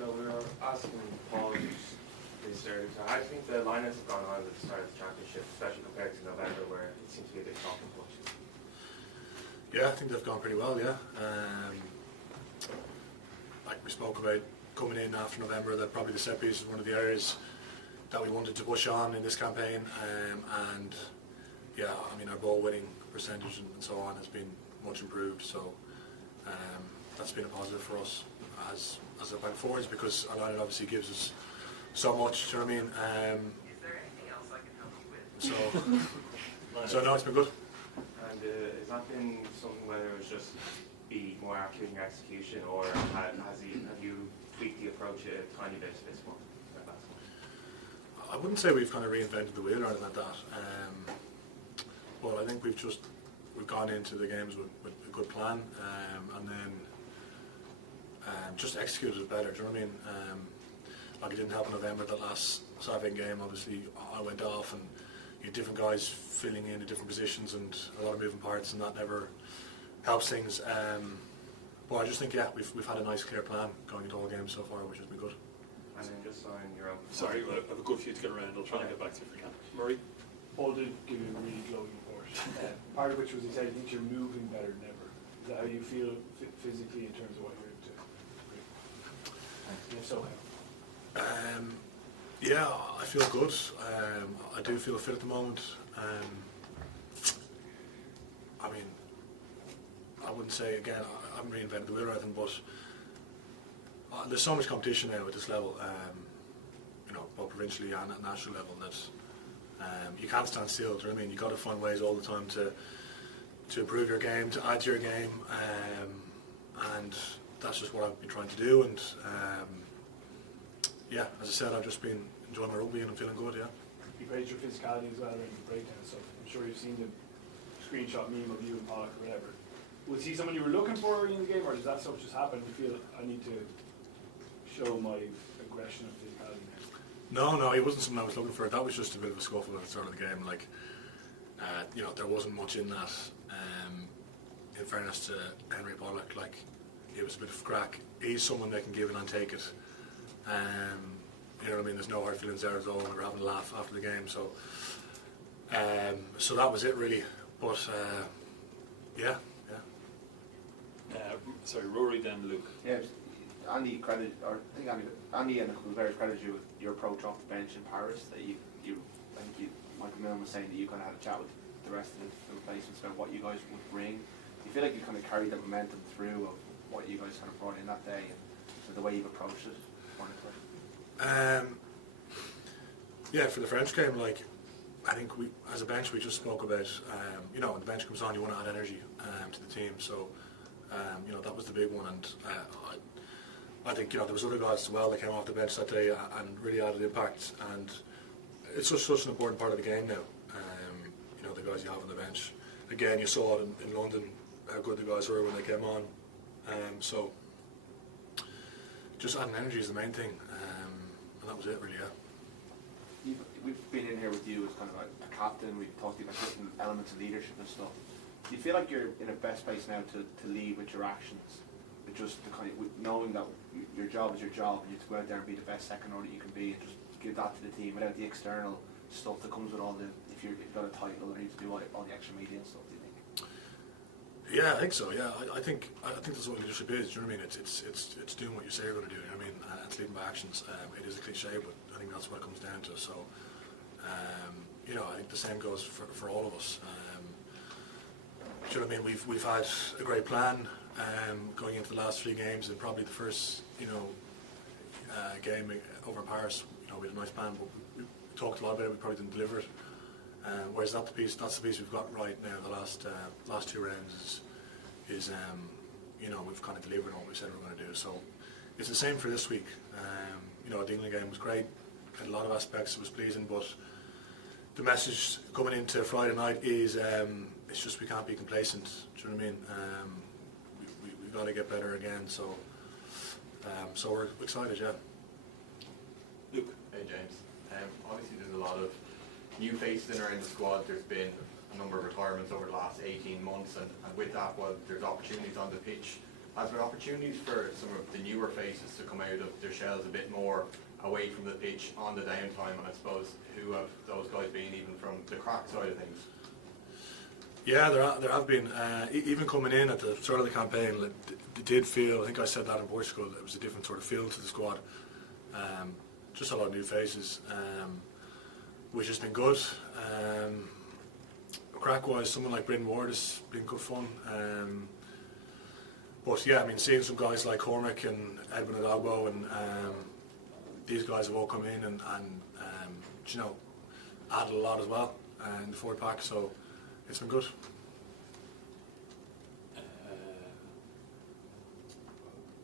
So we were asking Paul this earlier, so how do you think the lineups have gone on at the start of the championship, especially compared to November where it seems to be a bit soft and punchy? Yeah, I think they've gone pretty well, yeah. Like we spoke about coming in after November, that probably the set piece is one of the areas that we wanted to push on in this campaign, and yeah, I mean our ball winning percentage and so on has been much improved, so that's been a positive for us as a back forwards, because a line obviously gives us so much, do you know what I mean? Is there anything else I can help you with? So no, it's been good. And has that been something whether it was just be more accurate in your execution, or have you tweaked the approach a tiny bit this one? I wouldn't say we've kind of reinvented the wheel or anything like that. But I think we've gone into the games with a good plan, and then just executed it better. Do you know what I mean? Like it didn't help in November, that last Saturday game. Obviously, I went off, and you had different guys filling in different positions and a lot of moving parts, and that never helps things. But I just think, yeah, we've had a nice, clear plan going into all games so far, which has been good. And then just on your own. Sorry, I have a good few to get around. I'll try and get back to you if I can. Murray? Paul did give you a really glowing report. Part of which was he said he thinks you're moving better than ever. Is that how you feel physically in terms of what you're able to bring? And if so, how? Yeah, I feel good. I do feel fit at the moment. I mean, I wouldn't say, again, I haven't reinvented the wheel or anything, but there's so much competition now at this level, you know, both provincially and at national level, that you can't stand still. Do you know what I mean? You've got to find ways all the time to improve your game, to add to your game, and that's just what I've been trying to do. And yeah, as I said, I've just been enjoying my rugby and I'm feeling good. Yeah. You praised your physicality as well in the breakdown stuff. I'm sure you've seen the screenshot meme of you and Pollock or whatever. Was he someone you were looking for in the game, or does that stuff just happen? You feel I need to show my aggression and physicality now? No, he wasn't someone I was looking for. That was just a bit of a scuffle at the start of the game. Like, you know, there wasn't much in that. In fairness to Henry Pollock, like, it was a bit of crack. He's someone that can give it and take it. You know what I mean? There's no hard feelings there at all. We were having a laugh after the game, so so that was it really. But yeah. Sorry, Rory, then Luke. Yeah, Andy credited, or I think Andy and Colbert credited you with your approach off the bench in Paris. That I think Michael Milne was saying that you kind of had a chat with the rest of the replacements about what you guys would bring. Do you feel like you kind of carried that momentum through of what you guys kind of brought in that day, and the way you've approached it? Yeah, for the French game, like, I think we, as a bench, we just spoke about, you know, when the bench comes on, you want to add energy to the team. So, you know, that was the big one. And I think, you know, there was other guys as well that came off the bench that day and really added impact. And it's just such an important part of the game now. You know, the guys you have on the bench. Again, you saw it in London, how good the guys were when they came on. So, just adding energy is the main thing. And that was it, really, yeah. We've been in here with you as kind of a captain. We've talked about certain elements of leadership and stuff. Do you feel like you're in a best place now to lead with your actions? With just the kind of, knowing that your job is your job, and you have to go out there and be the best second row that you can be, and just give that to the team without the external stuff that comes with all the, if you've got a title, or you need to do all the extra media and stuff, do you think? Yeah, I think so. Yeah, I think that's what leadership is. Do you know what I mean? It's doing what you say you're going to do. You know what I mean? It's leading by actions. It is a cliche, but I think that's what it comes down to. So, you know, I think the same goes for all of us. Do you know what I mean? We've had a great plan going into the last 3 games, and probably the first, you know, game over in Paris. You know, we had a nice plan, but we talked a lot about it. We probably didn't deliver it. Whereas that's the piece we've got right now. The last 2 rounds is you know, we've kind of delivered on what we said we were going to do. So it's the same for this week. You know, the England game was great. Had a lot of aspects. It was pleasing, but the message coming into Friday night is it's just we can't be complacent. Do you know what I mean? We've got to get better again. So so we're excited, yeah. Luke. Hey James. Obviously there's a lot of new faces in around the squad. There's been a number of retirements over the last 18 months, and with that, while there's opportunities on the pitch, has there opportunities for some of the newer faces to come out of their shells a bit more away from the pitch on the downtime? And I suppose who have those guys been, even from the crack side of things? Yeah, there have been. Even coming in at the start of the campaign, it did feel, I think I said that in Portugal, it was a different sort of feel to the squad. Just a lot of new faces, which has been good. Crack-wise, someone like Bryn Ward has been good fun. But yeah, I mean, seeing some guys like Cormac and Edwin Adagbo and these guys have all come in and you know, added a lot as well in the forward pack, so it's been good.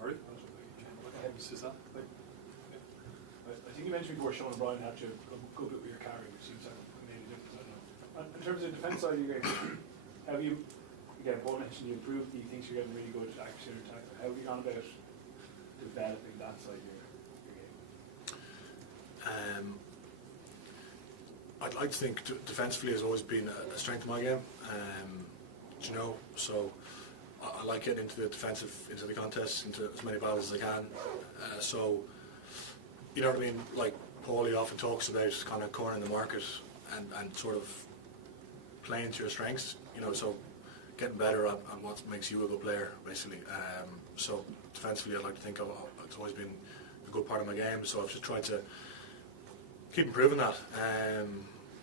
Murray? Susan? I think you mentioned before Sean O'Brien had to go bit with your carry, which seems like it made a difference. I don't know. In terms of the defence side of your game, have you, again, Paul mentioned you improved, he thinks you're getting really good at accuracy and attack. How have you gone about developing that side of your game? I'd like to think defensively has always been a strength of my game, you know, so I like getting into the defensive, into the contests, into as many battles as I can. So, you know what I mean, like Paulie often talks about kind of cornering the market and sort of playing to your strengths, you know, so getting better on what makes you a good player, basically. So defensively I'd like to think it's always been a good part of my game, so I've just tried to keep improving that.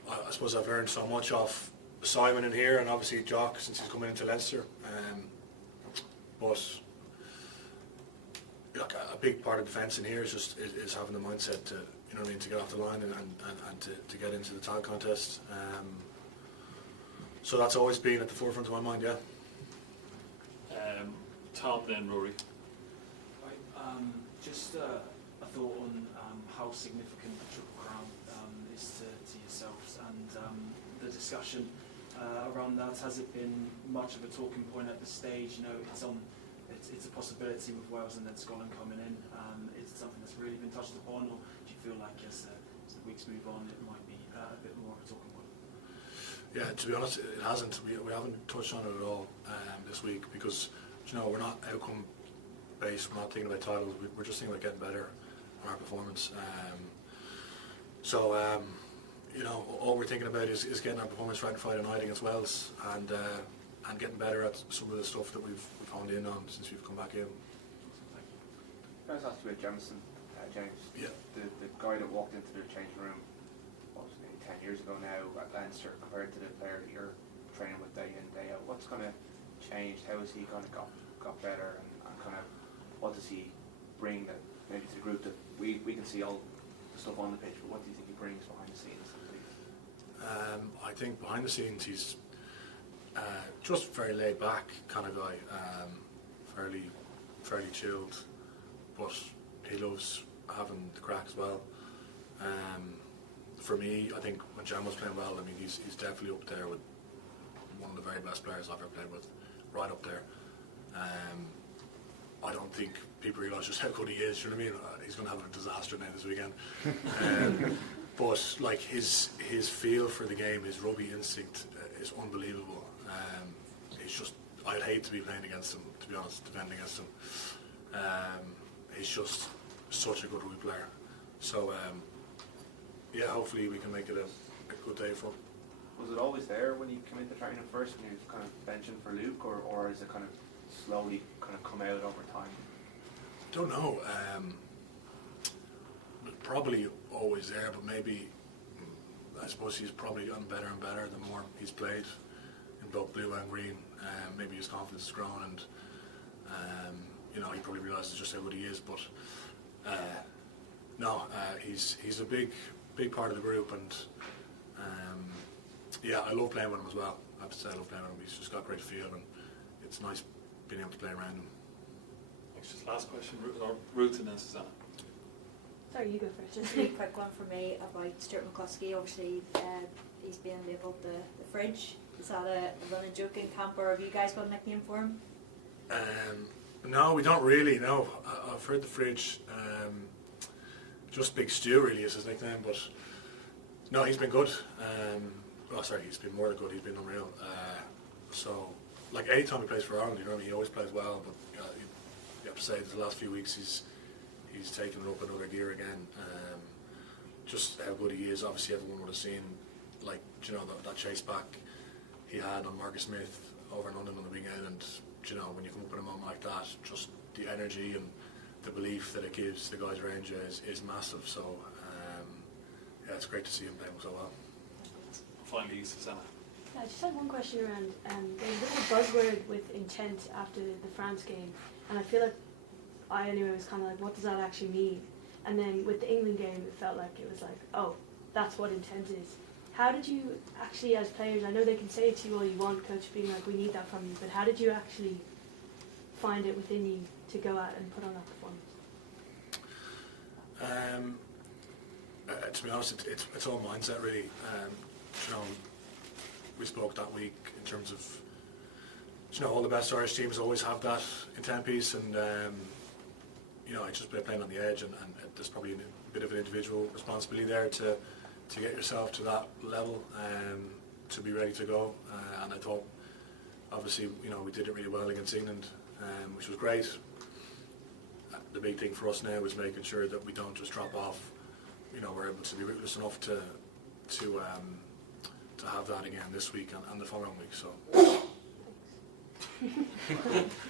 I suppose I've learned so much off Simon in here, and obviously Jock since he's coming into Leinster. But like a big part of defence in here is just is having the mindset to, you know what I mean, to get off the line and to get into the tag contest. So that's always been at the forefront of my mind, yeah. Tom, then Rory. Right, just a thought on how significant the Triple Crown is to yourselves, and the discussion around that. Has it been much of a talking point at this stage? You know, it's a possibility with Wales and then Scotland coming in. Is it something that's really been touched upon, or do you feel like as the weeks move on, it might be a bit more of a talking point? Yeah, to be honest, it hasn't. We haven't touched on it at all this week because, you know, we're not outcome based. We're not thinking about titles. We're just thinking about getting better on our performance. You know, all we're thinking about is getting our performance right on Friday night against Wales and getting better at some of the stuff that we've honed in on since we've come back in. Can I just ask you about Jameson, James? Yeah. The guy that walked into the changing room, what was it, maybe 10 years ago now at Leinster, compared to the player that you're training with day in, day out. What's kind of changed? How has he kind of got better, and kind of what does he bring that maybe to the group that we can see all the stuff on the pitch, but what do you think he brings behind the scenes? I think behind the scenes he's just very laid back kind of guy, fairly chilled, but he loves having the crack as well. For me, I think when Jam was playing well, I mean he's definitely up there with one of the very best players I've ever played with, right up there. I don't think people realise just how good he is. You know what I mean? He's going to have a disaster now this weekend. But like his feel for the game, his rugby instinct is unbelievable. He's just, I'd hate to be playing against him, to be honest, defending against him. He's just such a good rugby player. So yeah, hopefully we can make it a good day for him. Was it always there when you came into training first, when you were kind of benching for Luke, or is it kind of slowly kind of come out over time? Don't know. Probably always there, but maybe I suppose he's probably gotten better and better the more he's played in both blue and green. Maybe his confidence has grown, and you know, he probably realises just how good he is. But no, he's a big part of the group, and yeah, I love playing with him as well. I have to say I love playing with him. He's just got great feel, and it's nice being able to play around him. Thanks. Just last question, Ruth and then Susanna. Sorry, you go first. Just a quick one for me about Stuart McCluskey. Obviously, he's been labelled the fridge. Is that a running joke in camp, or have you guys got a nickname for him? No, we don't really. No, I've heard the fridge. Just Big Stew really is his nickname, but no, he's been good. He's been more than good. He's been unreal. So, like any time he plays for Ireland, you know what I mean, he always plays well. But to say that the last few weeks he's taken it up another gear again. Just how good he is. Obviously, everyone would have seen, like, you know, that chase back he had on Marcus Smith over in London on the weekend, and you know, when you come up in a moment like that, just the energy and the belief that it gives the guys around you is massive. So yeah, it's great to see him playing so well. Finally, Susanna. I just had one question around, there was a bit of a buzzword with intent after the France game, and I feel like I anyway was kind of like, what does that actually mean? And then with the England game, it felt like it was like, oh, that's what intent is. How did you actually, as players, I know they can say it to you all you want, coach being like, we need that from you, but how did you actually find it within you to go out and put on that performance? To be honest, it's all mindset really. You know, we spoke that week in terms of, you know, all the best Irish teams always have that intent piece, and you know, I just playing on the edge, and there's probably a bit of an individual responsibility there to get yourself to that level, to be ready to go. And I thought, obviously, you know, we did it really well against England, which was great. The big thing for us now is making sure that we don't just drop off. You know, we're able to be ruthless enough to have that again this week and the following week. So.